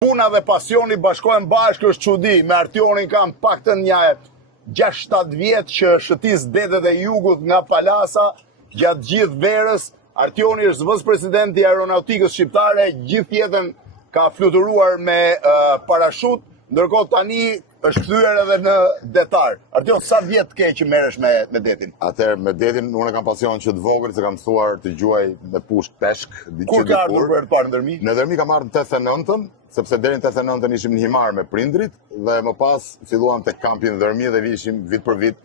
Puna dhe pasioni bashkohen bashkë është çudi. Me Artionin kam paktën një 6-7 vjet që shëtis detet e jugut nga palasa gjatë gjithë verës. Artioni është zëvendës presidenti i aeronautikës shqiptare, gjithë jetën ka fluturuar me parashut, ndërkohë tani është kthyer edhe në detar. Artion, sa vjet ke që merresh me detin? Atëherë me detin unë kam pasion që të vogël, se kam mësuar të gjuaj me pushk peshk. Kur ka ardhur për të parë në Dërmi? Në Dërmi kam ardhur në 89-ën, sepse deri në 89-ën ishim në Himar me prindrit dhe më pas filluam tek kampi në Dërmi dhe vishim vit për vit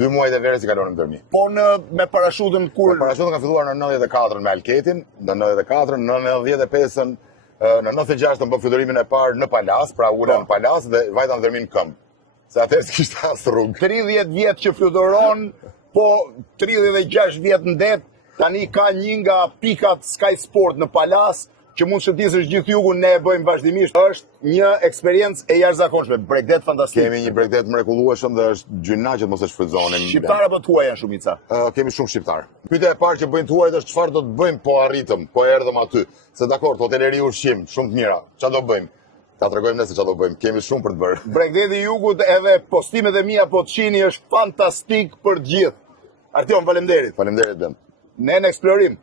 2 muajt e verës i kalonim në Dërmi. Po me parashutën kur? Me parashutën ka filluar në 94-ën me Alketin, në 94-ën, në 95-ën, në 96-ën bë fluturimin e parë në Palas, pra ula në Palas dhe vajta në Dërmi në këmbë. Se atëherë s'kishte as rrugë. 30 vjet që fluturon, po 36 vjet në det, tani ka një nga pikat Sky Sport në Palas, që mund shëtisësh gjithë jugun, ne e bëjmë vazhdimisht. Është një eksperiencë e jashtëzakonshme, bregdet fantastik. Kemi një bregdet mrekullueshëm dhe është gjyna që të mos e shfrytëzonin. Shqiptar apo tuaj janë shumica? Kemi shumë shqiptar. Pyetja e parë që bëjnë tuajt është çfarë do të bëjmë po arritëm, po erdhëm aty. Se dakor, hoteleri ushqim, shumë të mira. Çfarë do bëjmë? Ta tregojmë nëse çfarë do bëjmë. Kemi shumë për të bërë. Bregdeti i jugut edhe postimet e mia po të shihni është fantastik për të gjithë. Artion, faleminderit. Faleminderit Ben. Ne në eksplorim.